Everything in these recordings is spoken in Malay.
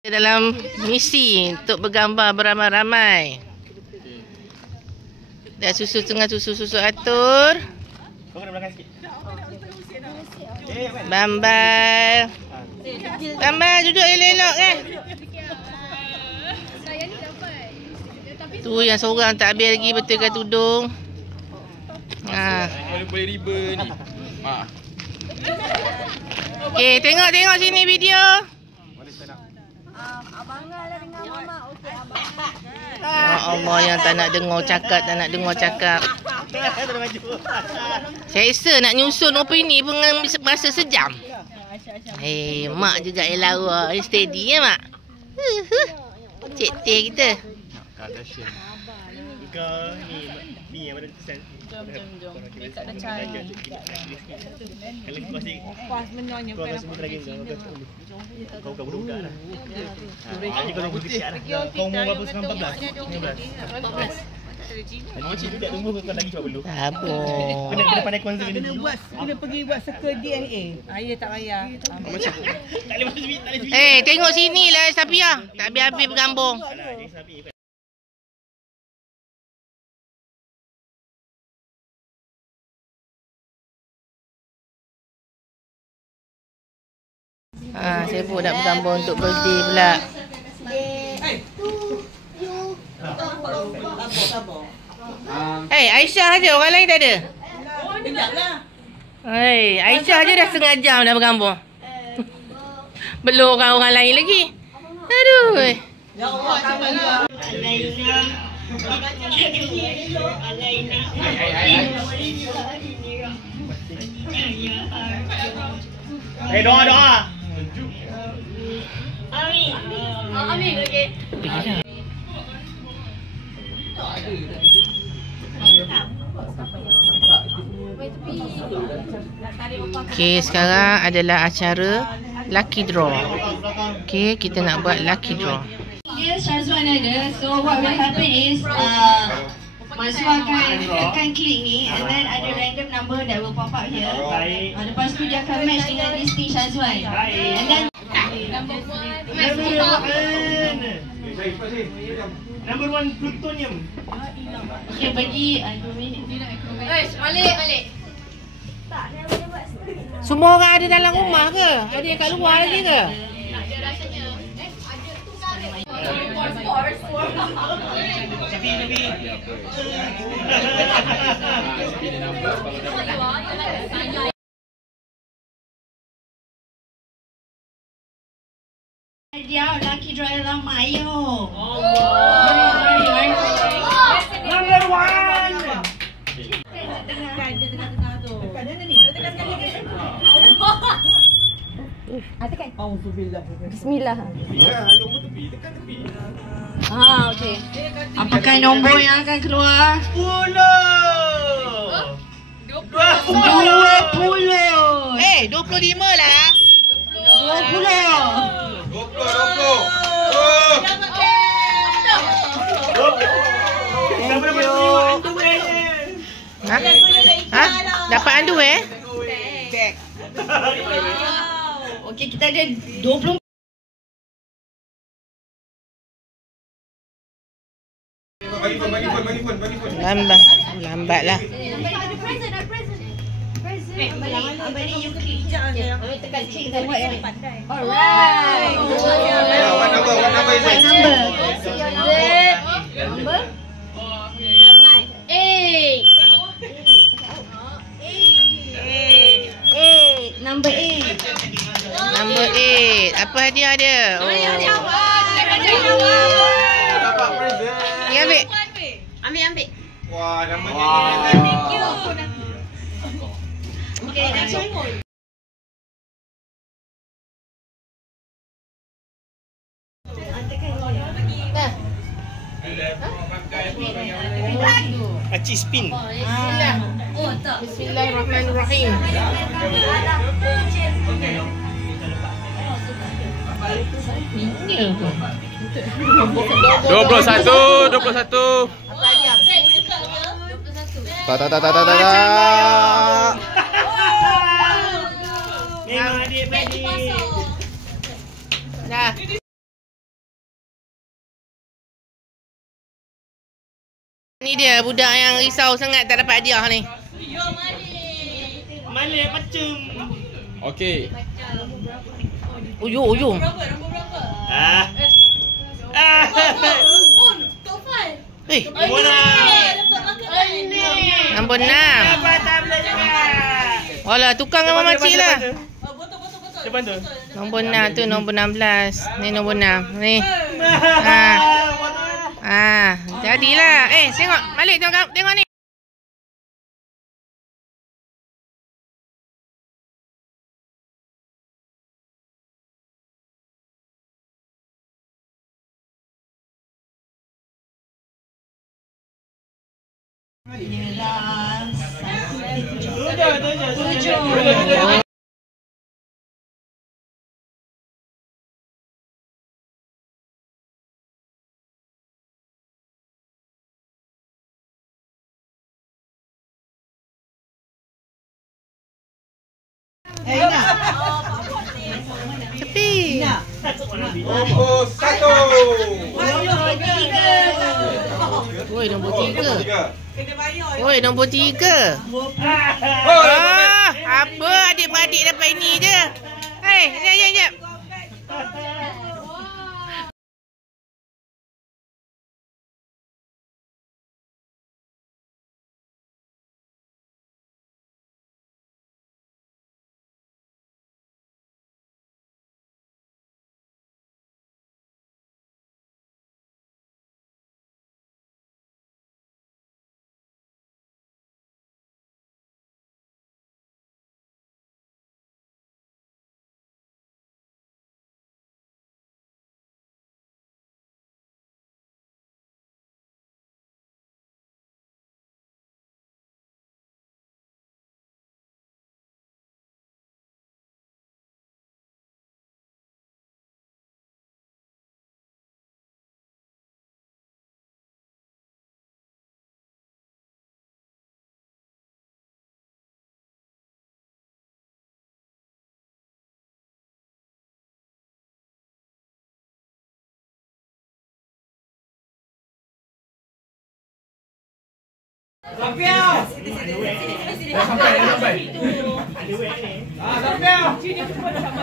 Dalam misi untuk bergambar beramai-ramai. Dah susu tengah susu atur. Bambal. Bambal duduk elok-elok kan. Tu yang seorang tak habis lagi betulkan tudung. Boleh riba ni. Okey, tengok sini video. Abangan lah dengan mama. Okey, abang. Allah yang tak nak dengar cakap, Selesa nak nyusun opini pun masa sejam. Mak juga Ella steady ya mak. Cik Teh kita. Kau ni yang ada pesan. Jom. Dekat dah cari. Kalau kau masih Pas menyonya. kau masih lagi kau budak dah. Jadi kau tunggu kecil lah. Kau umur berapa sekarang? 14. 15. Makcik tu tak tunggu kau lagi cuba belum. Sabar. Kena pandai konsep ni. Kena pergi buat circle DNA. Ayah tak payah. Macam tak boleh masuk tak boleh. Tengok sini lah Safia. Tak habis-habis bergambung. Alah, jadi sapi. Saya pun nak bergambar untuk birthday pula. Aisyah aja, orang lain tak ada. Aisyah aja dah setengah jam dah bergambar. Belum orang lain lagi. Aduh. Doa. Amin, okey. Okey, sekarang adalah acara lucky draw. Okey, kita nak buat lucky draw. Dia Syazwan ada. So what will happen is Mazwa akan tekan klik ni and then ada random number that will pop up here. Lepas tu dia akan match dengan listing Syazwan. And then Number 1 plutonium. okay, bagi 2 minit. Balik. Semua orang ada dalam rumah ke? Ada yang kat luar lagi ke? Dia lucky draw dalam Mayo. Number 1. Tengah tu. Dekat mana ni? Tekan sekali ke? Tekan. Auzubillah. Bismillah. Ya, ayo tepi, tekan tepi. Okey. Apakah nombor yang akan keluar? 25 lah. 20. Dapat andu Okey, kita ada 20. Bagi phone. Lambat lah. Abang ni you klik je. Tekan klik tengok yang pandai. Alright. What number is it? Number? 8. Number 8. Number 8. Apa hadiah dia? Dapat present. Ni ambil. Ambil. Wah, dapat. Thank you. Okey, next one. Acik spin. Bismillahirrahmanirrahim. Ini apa? 21. Tengok adik-adik. Dah. Ni dia budak yang risau sangat tak dapat hadiah ni. Malik macam. Okey. Uyu. Ah. Eh, Mona. nombor 6. Dapat tablet juga. Walah, tukang dengan makcik lah. Depan tu. Nombor 6 tu nombor 16. Ni nombor 6. Ni. Jadilah. Tengok. Malik tengok ni. Tujuh. Tepi. Nombor 1. Oi, nombor 3. Oi, nombor 3. Apa adik-beradik dapat ini je? Jap.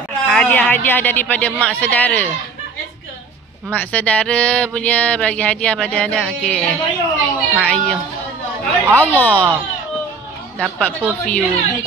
Hadiah-hadiah daripada mak saudara. Mak saudara punya bagi hadiah pada anak. Okey. Mak ayah. Allah. Dapat perfume.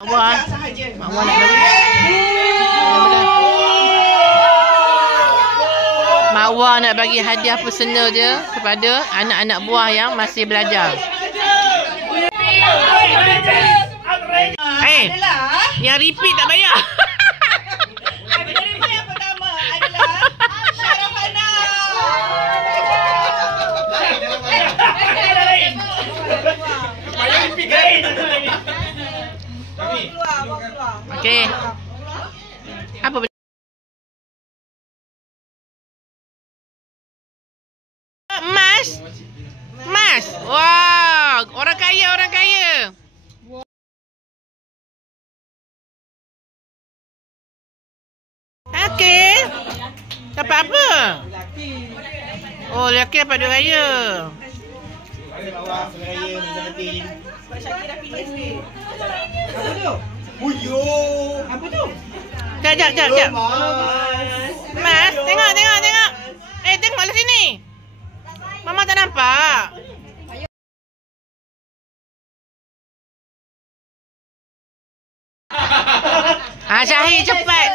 Wah. Mawar nak bagi. Mawar nak bagi hadiah personal dia kepada anak-anak buah yang masih belajar. Yang repeat tak bayar. Penerima yang pertama adalah Syarafana. Okey. Apa benda? Emas. Emas. Wow, orang kaya, orang kaya. Okey. Dapat apa? Oh, lelaki dapat duit raya. Apa tu? Jap. Mas, tengok. Tengoklah sini. Mama tak nampak. Syahir cepat.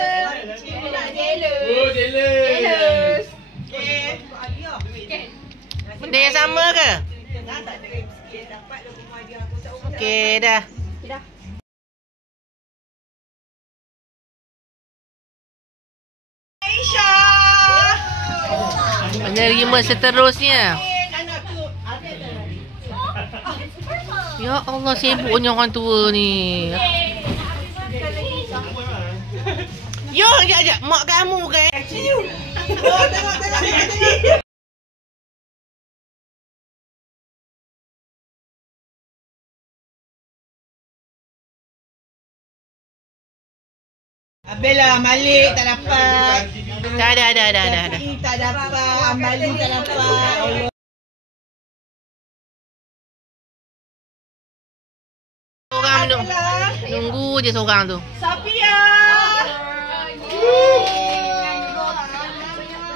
Oh, jealous. Benda yang sama ke? Okey, dah. Penerima seterusnya. Ya Allah, sibuknya orang tua ni. Yo, sekejap. Mak kamu kan? Tengok. Abela, Malik tak dapat. Dah. Tak dapat. Malik tak dapat. Orang nunggu je seorang tu. Safia.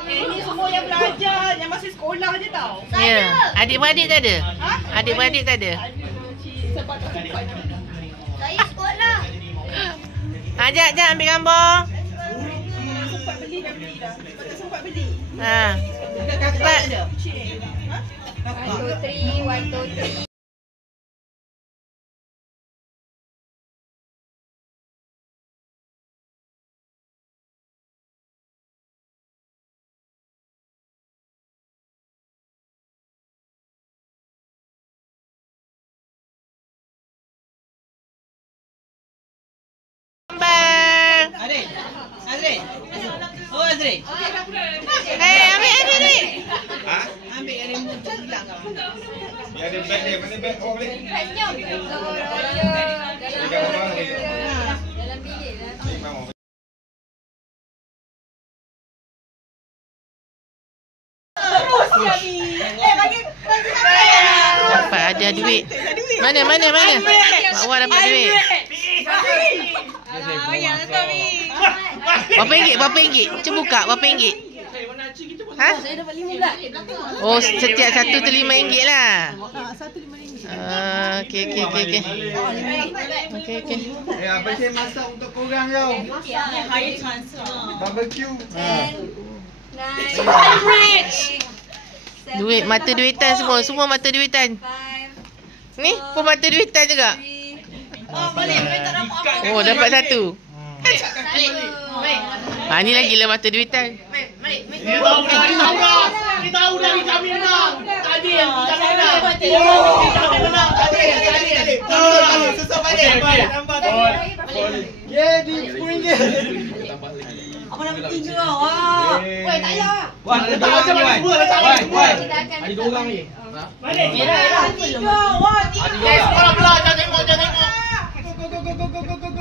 Ini semua yang belajar, yang masih sekolah je tau. Ya. Adik-beradik tak ada? Adik-beradik tak ada? Saya sekolah. Ajak ambil gambar. Sempat beli dah. Tak sempat beli. Ha. Kakak tak ada. 1, 2, 3. Azri. Oh, Azri. Ambil ni. Ambil yang remote tu hilang kau. Dia ada beg dia. Mana beg? Oh, boleh. Dalam bilik lah. Terus kami. Bagi Dapat ada duit. Mana? Mak Wah dapat duit. Berapa ringgit? Cuba buka, berapa ringgit? Ha? saya dapat 15. Oh, setiap satu tu RM5 lah. Satu RM5. Okey. Okey. Abang saya masak untuk korang tau. High transfer. Barbecue. Duit, mata duitan semua mata duitan. Ni pun mata duitan juga. Oh, balik tak dapat apa. Oh, dapat satu. Ni lagi lah mata duitan. Kita tahu dari kami menang. Tadi kami menang. Susah balik. Ye, di RM10. Apa nak pergi je kau? Wah. Woi, tak payah. Wah, letak macam mana semua? Ada 2 orang ni. Balik. Tiga. Wah, tiga. Sekolah pula. Jangan tengok.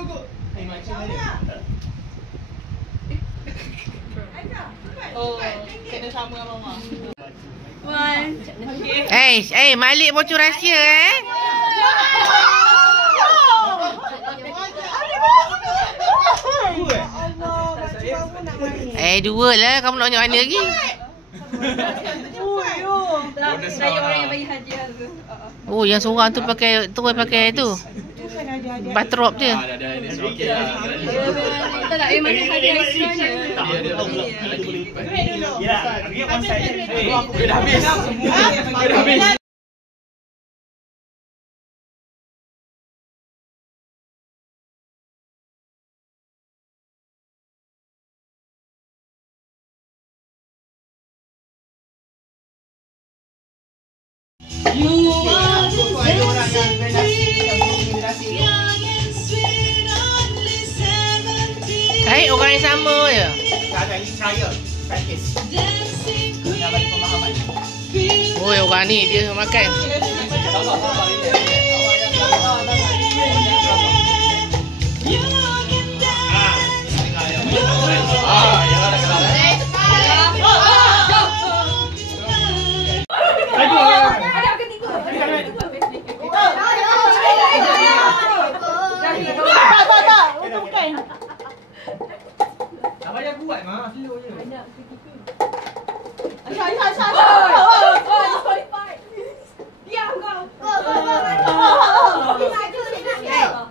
Go. Oh, kena sama dengan mama. Malik bocor rahsia Dua lah. Kamu nak banyak mana lagi? Saya orang yang bagi hadiah tu. Oh, yang seorang tu pakai tu. Itu kan ada batrop je. Ada okey lah. Tak nak mana hadiah extra-nya. Tak ada pula. Ya, dia one side. Dah habis. Dah habis. Baik, orang yang sama je. Tak ada, ini trial. Practice. Nak bagi pemahaman. Oi, orang ni dia makan. Abang yang buat mah, slow je.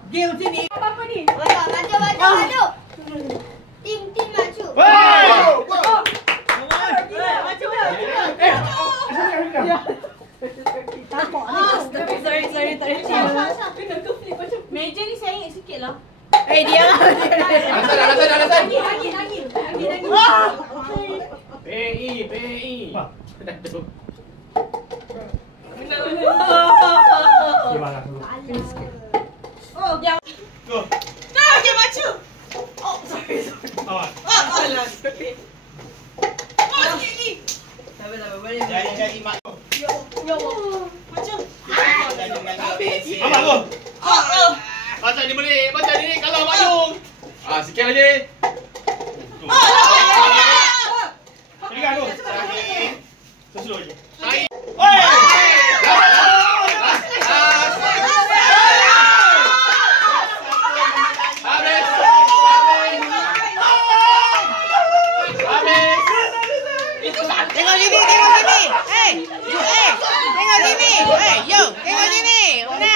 Game macam ni. Apa ni? Maju. Tim maju. Sorry. Meja ni saya ingat sikit lah. Dia lah. Alasan. Angin. PI. Gimana dulu? Go. Dia maju. Sorry. Alah. Sikit ni. Sabar, boleh. Jadi mak. Ya Allah. Maju. Abang go. Macam ni boleh. Macam ni kalau mayung. Sikit lagi. Pegang tu. Slow je. Oi! Tengok sini. Hey, tengok sini. Hey, yo, tengok sini. Una.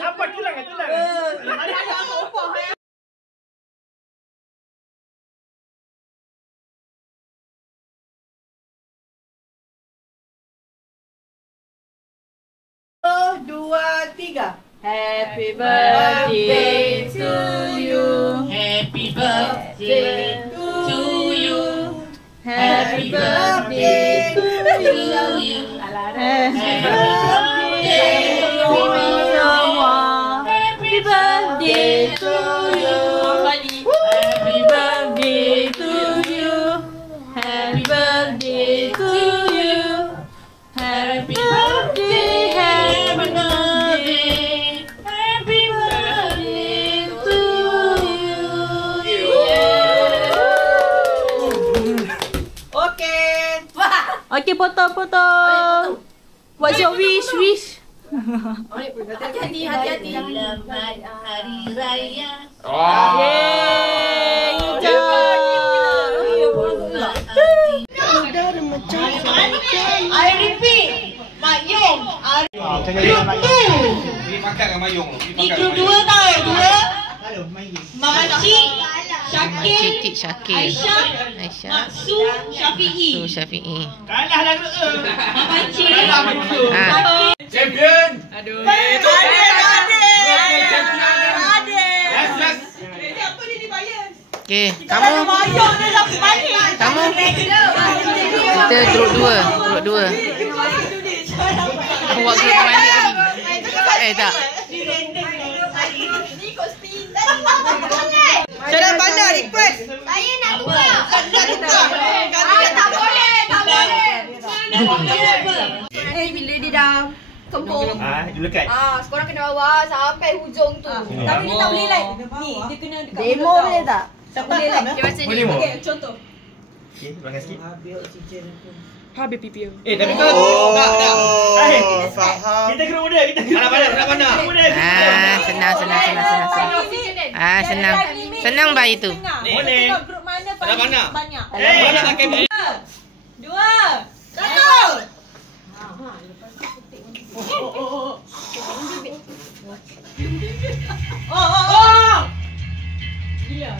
Apa tulang? Dua, tiga. Happy birthday to you. Happy birthday to you. Happy birthday to you. Happy birthday semua. Happy birthday to you. Happy birthday to you. Happy birthday to you. Happy birthday. Happy birthday to you. Okay, potong. What's your wish? Hati-hati. Selamat Hari Raya. Yeay, I repeat. Mak Yong. Pergi makan dengan mayung. Ni grup 2 tau, dua. Mama Cik, Syakir, Aisyah, Maksu, Syafi'i. Kalah dah grup. Mama Cik, Champion. Adik. Siapa ni dibayar? Okey, kamu. Kamu. Kita grup 2. Aku buat grup mana lagi? Tak. Saya pandai request. Saya nak tukar. Tak boleh. Bila dia dah kempung. Dia lekat. Sekorang kena bawa sampai hujung tu. Tapi dia tak boleh like. Ni, dia kena dekat. Demo boleh tak? Tak boleh like. Dia macam ni. Boleh, Mo? Okey, contoh. Okey, belakang sikit. Habis pipi. Tapi kau dah. Faham. Kita kena muda, kita Pandai. Senang. Senang bayi tu. Boleh. Grup mana Pada mana? banyak? Mana pakai 2, 1. Gila.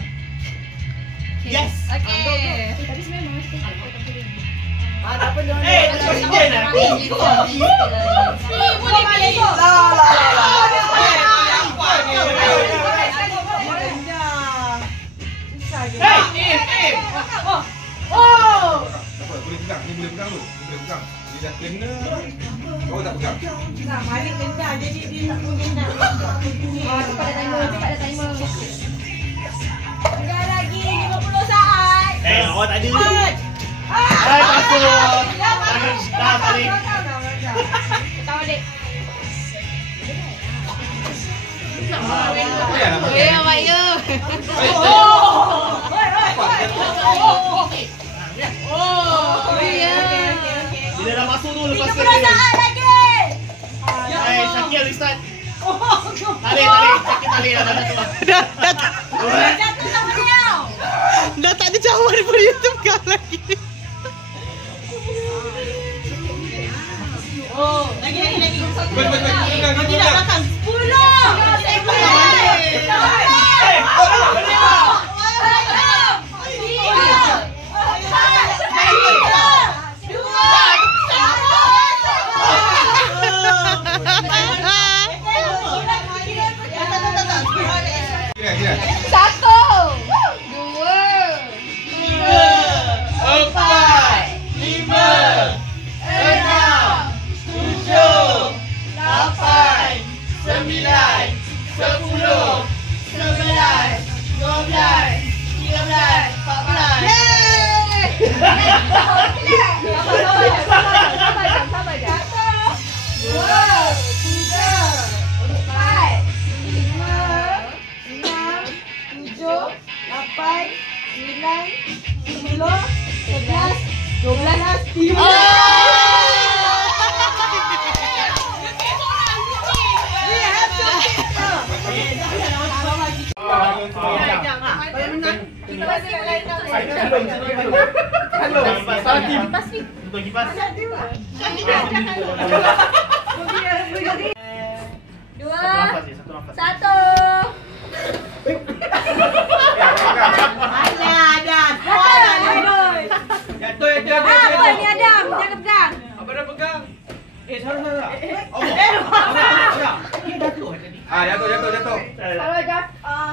Yes. Okey. Tak apa dia. Presiden lah. Boleh balik. Boleh pegang, ni boleh pegang tu. Boleh pegang. Dia dah kena. Kau tak pegang. Balik tendang jadi dia tak boleh tendang. Cepat ada timer. Dah lagi 50 saat. Awak tak ada. Cepat. Takut. Dah balik. Ketawa dek. Abang you. Bila dah masuk tu lepas 30 saat lagi. Syakir restart. Tarik. Syakir tarik dah keluar. Jatuh sama dia. Dah tak ada cawan pun dia tu pegang lagi. Lagi. Pegang. Kau tidak belakang.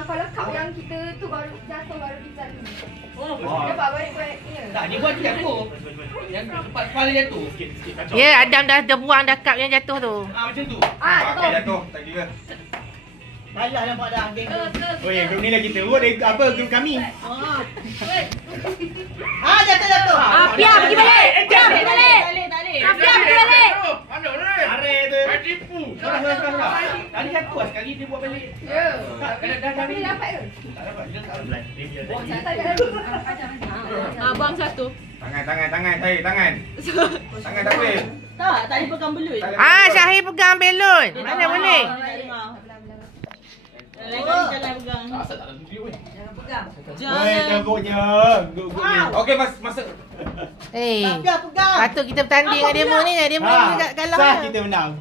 kalau cup yang kita tu baru jatuh baru kita dapat balik ni. Tak, dia buat jatuh. Yang tempat kepala jatuh. Ya, Adam dah buang dah cup yang jatuh tu. Macam tu. Okey, jatuh. Tak kira. Alah nampak dah. Oh ya, grup ni lah kita. Apa grup kami? Jatuh. Pia pergi balik. Pia pergi balik. Pia pergi balik. Mana ni? Tarik tu. Tipu. Salah. Tadi jatuh sekali dia buat balik. Ya. Dah Tapi dapat ke? tak dapat. Dia tak Buang satu. Tangan. Tangan tak boleh. Tak boleh pegang belut. Syahir pegang belon. Mana boleh? Jangan pegang. asal tak ada video weh. Teruknya. Okey, masuk. Pegang. Patut kita bertanding dengan demo ni. Demo ni dekat kalah. Sah kita menang.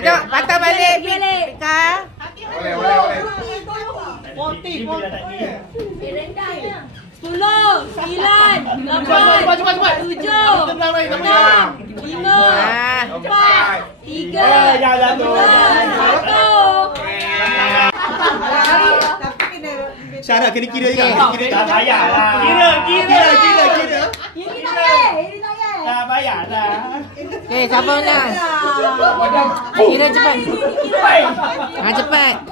Jom patah balik. Pika. Boleh. Motif. Rendah je. 10, 9, 8, Cepat. 7, 6, 5, 4, 3, Jalan tu. 1. Syarat kena kira juga. Tak payah lah. Kira. Tak payah lah. Okay, siapa menang? Kira cepat. Cepat.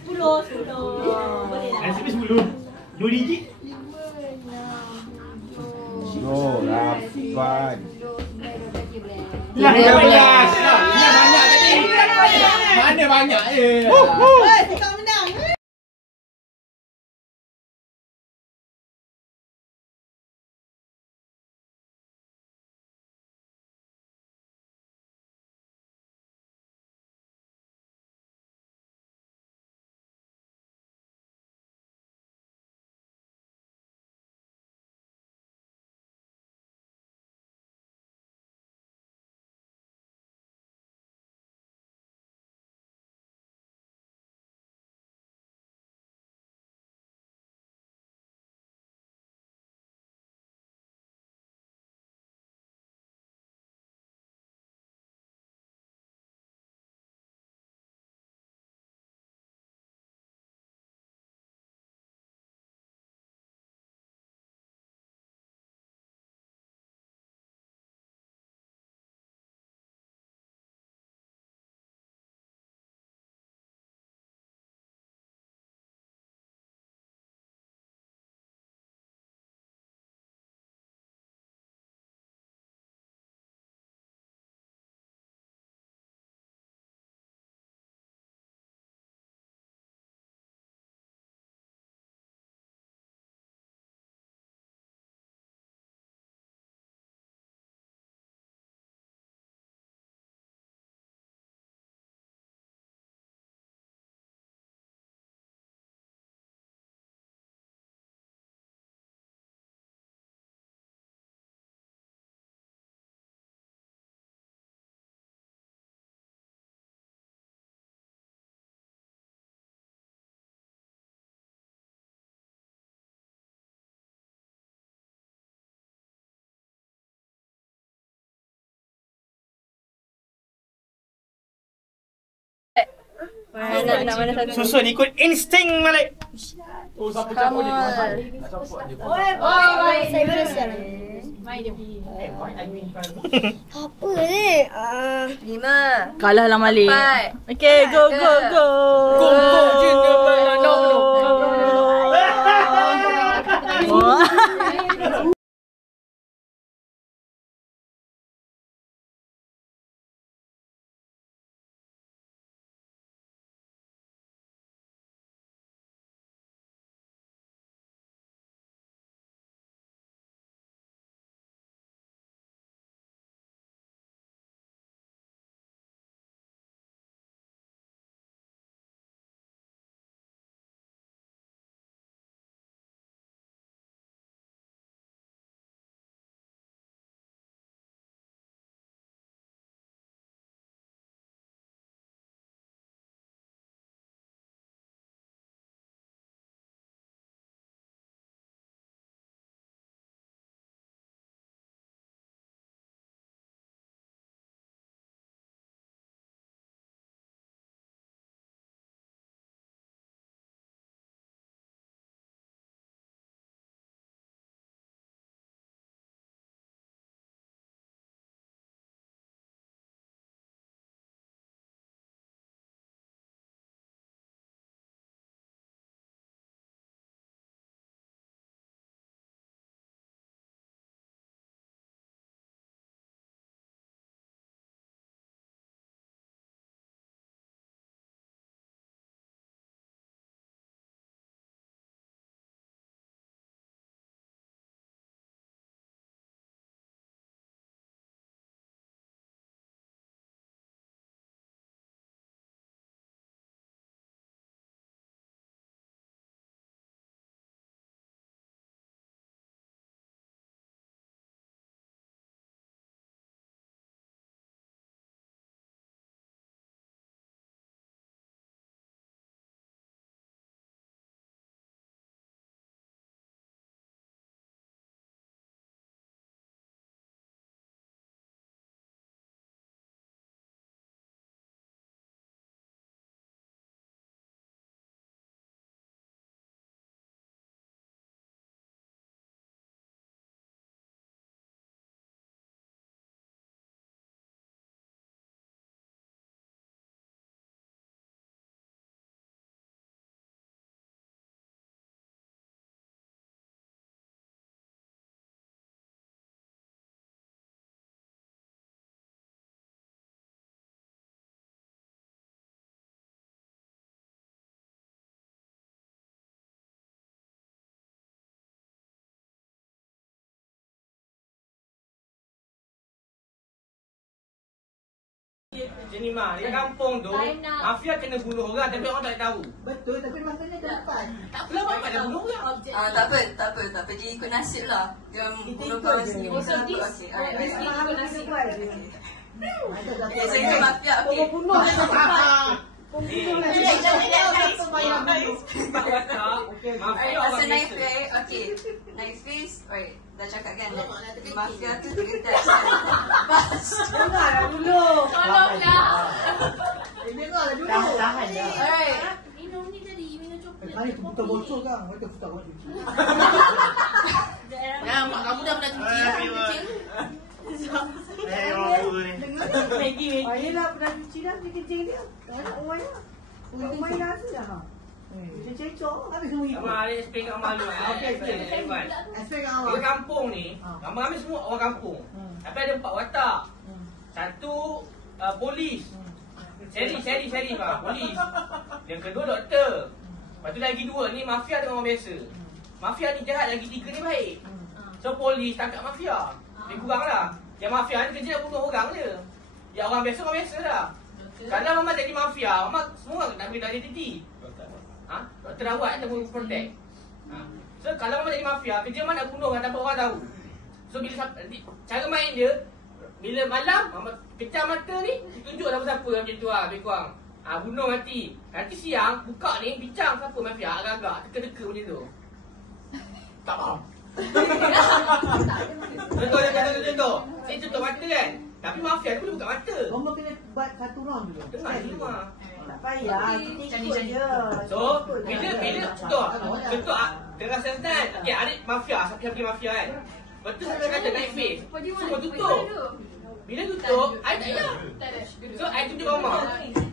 10. 2 digit. 8. 13. Banyak tadi. Mana banyak? Mana satu? Susun ikut insting Malik. Oh, siapa campur dia? Saya berusaha. Apa ni? 5. Kalah lah Malik. 4. Okay, go. Sini mah, di kampung tu, mafia kena bunuh orang tapi orang tak tahu. Betul, tapi masanya dapat. Tak apalah, bapak dah bunuh orang. Tak apa. Dia ikut nasib lah. Dia bunuh kawan sendiri. So this mesti ikut nasib. Saya ikut mafia, okey. Pasal naik face, okey. Naik face, alright. Dah cakap kan, mafia tu tergedas. Dengarlah dulu. Tolonglah. Dengarlah dulu. Tahan dah. Alright. Minum ni tadi, minum coklat. Kali tu buka botol kan. Mereka tak buat cuci. Ya, mak kamu dah pernah cuci lah kucing. Maggi. Ayah dah pernah cuci dah kencing dia. Anak orang lah. Orang main nasi dah. Cecok. Habis semua ikut. Abang ada explain kat Abang dulu. Okey. Aspek kat Di awak. kampung ni, ramai-ramai semua orang kampung. Tapi ada 4 watak. Satu polis. Seri bang, polis. Yang kedua doktor. Lepas tu lagi 2 ni mafia dengan orang biasa. Mafia ni jahat, lagi 3 ni baik. So polis tangkap mafia. Lebih kurang lah. Yang mafia ni kerja nak bunuh orang je. Yang orang biasa lah. Kalau mama jadi mafia, mama semua nak beri tak ada titi. Doktor rawat ataupun protect. So kalau mama jadi mafia, kerja mama nak bunuh orang tanpa orang tahu. So bila cara main dia, bila malam mama pecah mata ni, tunjuk siapa-siapa macam tu lah, lebih kurang. Bunuh mati. Nanti siang buka ni bincang siapa mafia, agak-agak teka-teka macam tu. Tak faham. Contoh. Saya tutup mata kan. Tapi mafia tu boleh buka mata. Mama kena buat satu round dulu. Dengar ni mah. Tak payah, kita ikut je. So, bila contoh dengan senang. Okey, adik mafia, siapa pergi mafia kan. Lepas tu saya kata naik face. Semua tutup. Bila tutup, I tak ada. So, I tunjuk mama.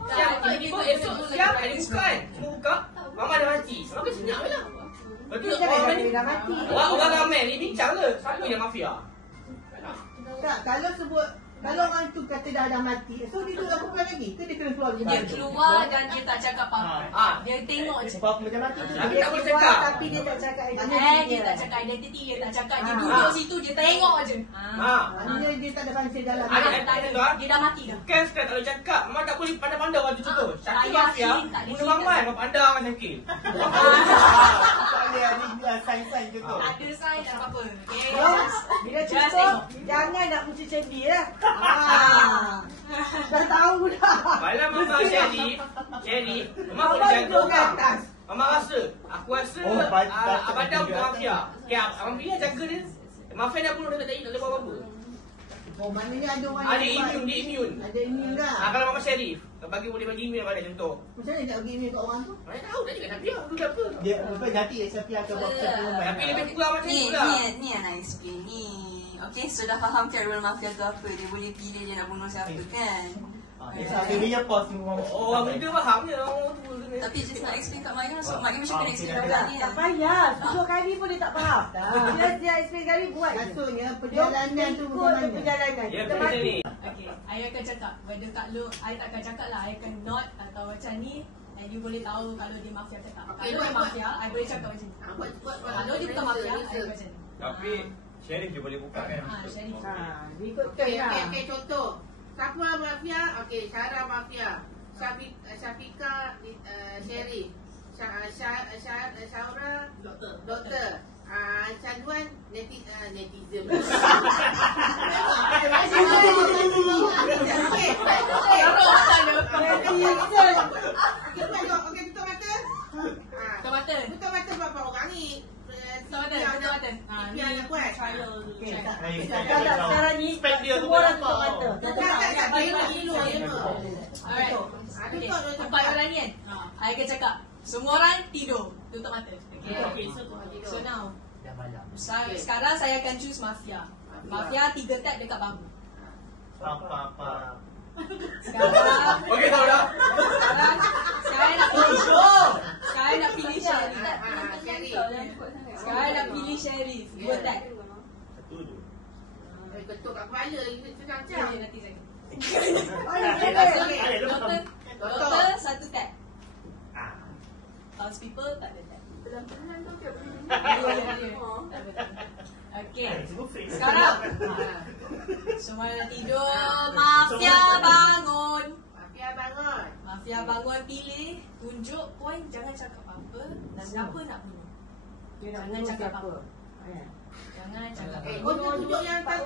Siap, tiba-tiba esok siap, I buka kan. Semua buka, mama dah mati. Maka senyap je lah. Lepas tu orang ramai ni bincang ke, siapa yang mafia? Tak, kalau sebut, kalau orang tu kata dah mati, so dia duduk apa lagi? Ke dia kena keluar? Dia keluar dan dia tak cakap apa-apa. Dia tengok je. Apa macam mati tu? Tapi Dia tak boleh keluar cakap. tapi dia tak cakap Dia tak cakap identiti, dia tak cakap. Dia duduk situ, dia tengok je. Maknanya dia tak ada bangsa dalam. Dia dah mati dah. Bukan sekarang tak boleh cakap, memang tak boleh pandang-pandang orang tu contoh. Syakir mafia, guna ramai, memang pandang dengan Syakir. Tak boleh ada sain-sain contoh. Tak ada sign tak apa-apa. Bila cukup, jangan nak puji cendi ya. Dah tahu dah. Malam Mama Sherry, Mama boleh jaga orang. Mama rasa, aku rasa Abadam bukan mafia. Abang Bila jaga dia. Mafia dah bunuh dia tak boleh buat apa-apa. Oh, maknanya ada orang Dia immune. Ada immune lah. Kalau Mama Sherry, boleh bagi immune pada contoh. Macam mana nak bagi immune kat orang tu? Mana tahu tak juga Safia, dulu apa. Dia bukan nanti Safia akan buat Tapi lebih kurang macam tu lah. Ni yang nak explain ni. Okay, so dah faham kan role mafia tu apa. Dia boleh pilih dia nak bunuh siapa kan. Dia pause semua. Orang muda faham je, orang tua tu. Tapi just nak explain kat Maya, so Maya macam kena explain kat dia. Tak payah. 7 kali pun dia tak faham. Dia explain kali buat. Maksudnya perjalanan tu bagaimana? Perjalanan. Ya, macam ni. Okay, I akan cakap. Whether Kak Lu, I tak akan cakap lah. I akan nod atau macam ni. And you boleh tahu kalau dia mafia ke tak. Kalau dia mafia, I boleh cakap macam ni. Kalau dia bukan mafia, I macam ni. Tapi Syarif dia boleh buka kan? Syarif. Ikutkan lah. Okey, contoh. Siapa mafia? Okey, Sarah mafia. Syafika Sherif. Syaura doktor. Syazwan netizen. Okey, tutup mata. Tutup mata berapa orang ni? Tutup mata. Biar nak buat. Sekarang ni semua orang tutup mata. Tak bagi dulu. Alright. Empat orang ni kan? I akan cakap. Semua orang tidur. Tutup mata. Okay. So now. Sekarang saya akan choose mafia. Mafia 3 tap dekat bangku. Sekarang. Okey, tahu dah. Sekarang nak pilih Syarif. Sekarang nak pilih Syarif. 2 tap. Betul kat kepala. Itu macam. Nanti saya. Doktor. 1 tap. House people tak ada tap. Okay. Sekarang semua dah tidur. Mafia bangun. Mafia bangun pilih. Tunjuk poin. Jangan cakap apa-apa. Dan siapa nak bunuh. Jangan cakap apa-apa. Jangan cakap apa-apa. Kau tunjuk yang tak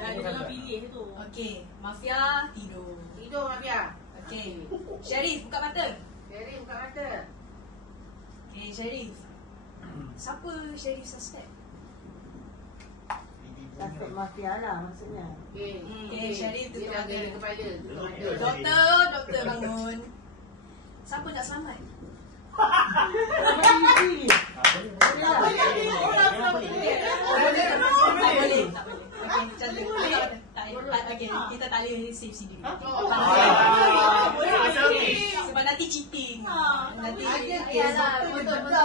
Jangan pilih tu. Okay. Mafia tidur. Tidur mafia. Okay. Syarif buka mata. Syarif buka mata. Okay, Syarif. Siapa Syarif suspect? Suspect mafia lah maksudnya. Okay, Syarif tutup mata. Kepala. Doktor bangun. Siapa nak selamat? Tak boleh. Okay, kita tak boleh save CD. Sebab nanti cheating. Nanti kita buat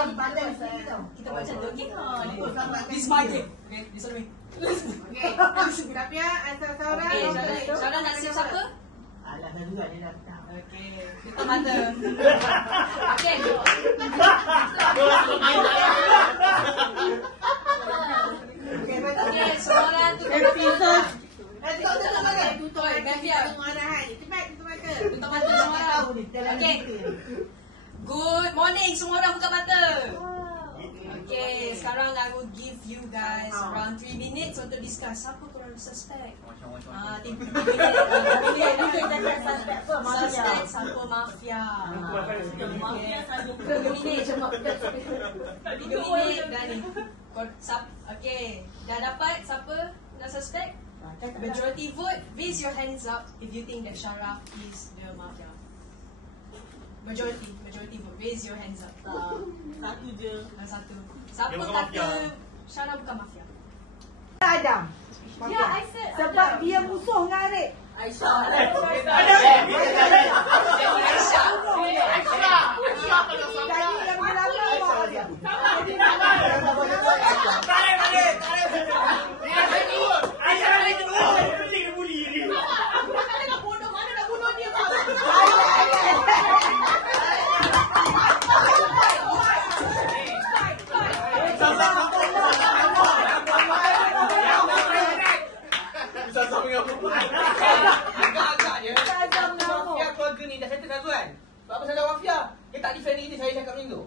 macam tu. Okay. This market. Okay, this one. Okay. Tapi Sarah. Sarah nak save siapa? Alah, dah juga dia dah tahu. Okay. Tutup mata. Okay. Okay, semua orang tutup mata. Tutup arahan. Cepat tutup mata. Tutup mata semua orang. Okay. Good morning, semua orang buka mata. Okay, sekarang I will give you guys around 3 minutes untuk discuss siapa korang suspect. 3 minit. Suspect siapa mafia. 3 minit. 3 minit dah ni. Okay, dah dapat siapa nak suspect? Majority vote, raise your hands up if you think that Syarah is the mafia. Majority vote, raise your hands up. Satu je. Satu. Siapa kata Syarah bukan mafia? Adam. Ya, I said Sebab dia musuh dengan Arif. Aisyah. Agak-agaknya mafia keluarga ni dah settle satu kan? Sebab apa salah mafia? Dia tak defend kita, saya cakap macam tu.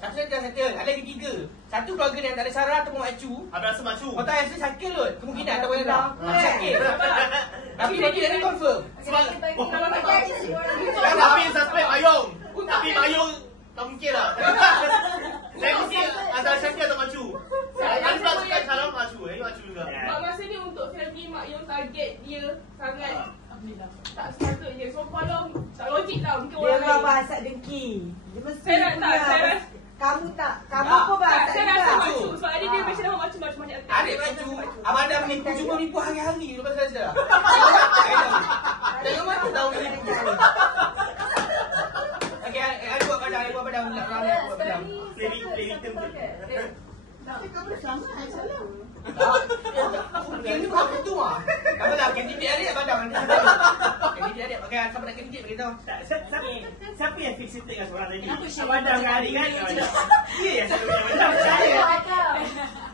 Satu settle dah settle, ada lagi 3. Satu keluarga ni antara Sarah ataupun Mak Cu. Ada rasa Mak Cu. Kau tak rasa Syakil kot, kemungkinan ataupun yang dah Syakil. Tapi dia ni confirm. Tapi suspect Mayong. Tapi Mayong tak mungkin lah. Saya mesti antara Syakil atau Mak Cu. Saya tak suka Sarah Mak Cu. Mak Cu juga. Masa ni untuk selagi Mak Yong target dia sangat tak sepatutnya. So kalau tak logik tau mungkin Dia orang buat lain. bahasa dengki. Dia mesti Saya rasa kamu pun bahasa saya rasa dengki. Mak Cu. Sebab dia macam nama macam-macam. Adik Mak Cu, Abang Adam menipu hari-hari lepas saya sedar. Jangan mati tahu ni. Okey, ada buat padang, ada buat padang. Buat padang. Play victim tu. Kamu sama, saya salah. Mungkin ni bukan betul ah. Kamu dah kandidat adik Abang Adam. Kandidat adik, okey, siapa nak kandidat beritahu. Siapa yang fixated dengan seorang tadi? Abang Adam dengan Adik kan? Dia yang selalu macam Adam. Saya.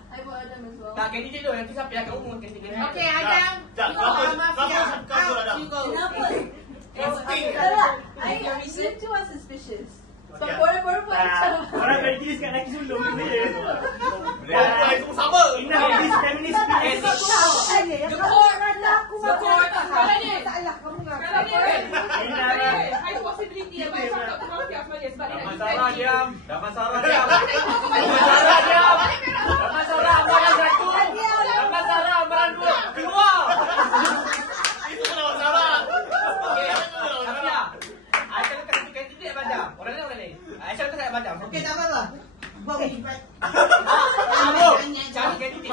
I buat Adam as well. Tak kandidat tu, nanti siapa yang akan umum kandidat. Okey, Adam. Kenapa? I two are suspicious. Sebab korang-korang buat macam Orang kena tulis kat lelaki sulung ni dia. Perempuan itu sama. Ina feminist feminist. The court. Kalau dia. Taklah kamu nak. Kalau dia. Ada possibility yang baik cakap tu mafia sebenarnya sebab dia nak Sarah diam. Dapat Sarah diam. Sarah diam. Dapat Sarah amaran 1. Dapat Sarah amaran 2. Keluar. Itu kalau Sarah. Mafia. Aisyah letak satu kandidat Abang Adam. Orang lain. Aisyah letak saya Abang Adam. Okey, tak apa-apa. Buat Cari kandidat.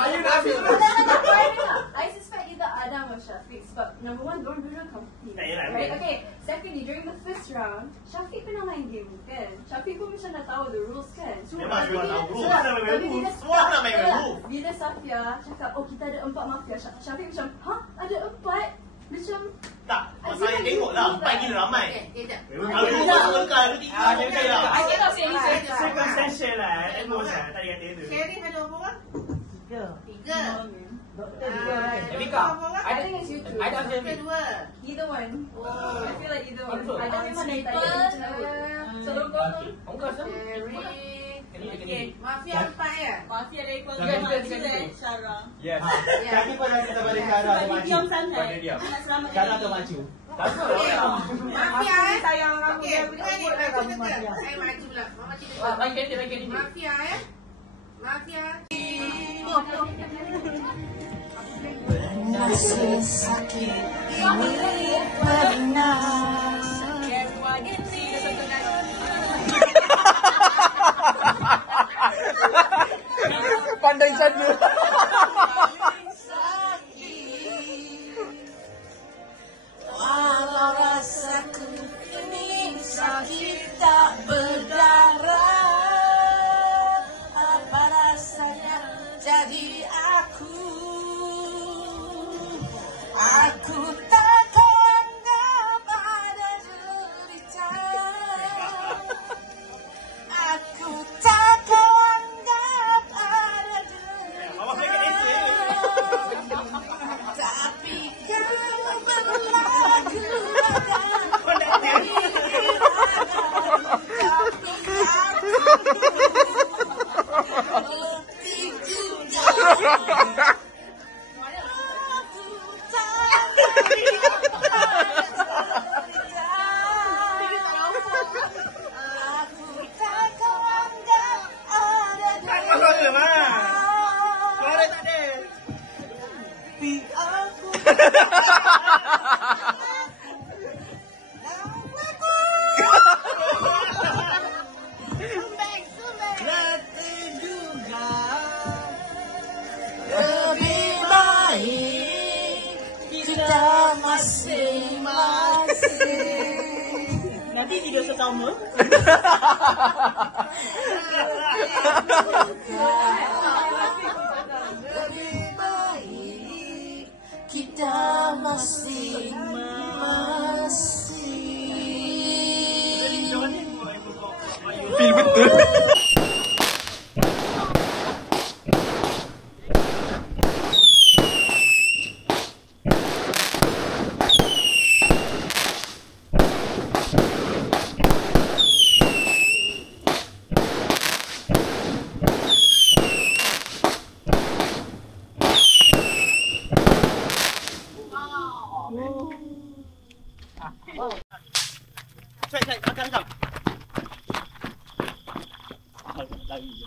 I suspect either Adam or Syafiq sebab number one, diorang dua compete. Tak yalah. Right? Okay, secondly, during the first round, Syafiq pernah main game kan? Syafiq pun macam dah tahu the rules kan? So, Memang dia tahu rules. so, Semua nak main tapi rules. bila- Semua nak main rules. Bila Safia cakap, oh kita ada 4 mafia, Syafiq macam, ha? Ada 4? Macam, Tak, saya tengoklah. 4 gila ramai. Kejap. Aku masuk ke aku tiga. Ah, dia lah. I cannot say anything. Circumstantial lah. Emosi lah. Tak ada kata tu. Sharing ada berapa orang? 3. Doktor dia kan. Erika. I think it's you two. I tak Kita 2. Either one. I feel like either one. Confirm. Adam memang dari tadi macam tu. So, korang Kamu rasa? Okey, mafia 4 ya? Mafia dari keluarga Yes, Mak yes, Cu yes. Syarah. Yes. Kaki pada kita balik Syarah atau Mak Cu? Diam sangat. Pada diam. Nak selamat Syarah atau Mak Cu? Mafia sayang orang Okey, muda. dengan ni Mak Cu kata. Saya Mak Cu pula. Mama Cu dulu. Bagi kandidat. Mafia Mafia. Pandai saja. Walau rasaku ini sakit tak berdarah, apa rasanya jadi aku? Aku tak kau anggap ada derita, aku tak kau anggap ada derita, tapi kau berlaku ada Tak apa lah. Suara tak ada. We are Lebih baik kita masing-masing. Nanti video sama. Lebih baik kita masing-masing. Feel betul. Saya akan rekam. Lari je.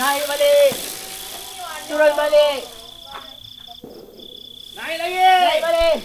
Naik balik. Turun balik. Naik lagi. Naik balik.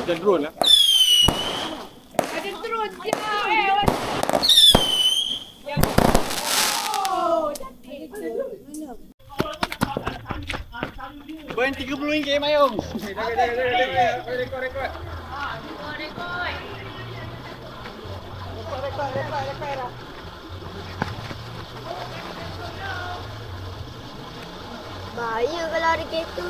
Macam drone lah. Ada terus je. Burn RM30 Mayong. Rekod. Bahaya kalau ada kereta.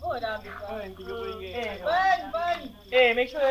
Oh, dah habis. RM30. Make sure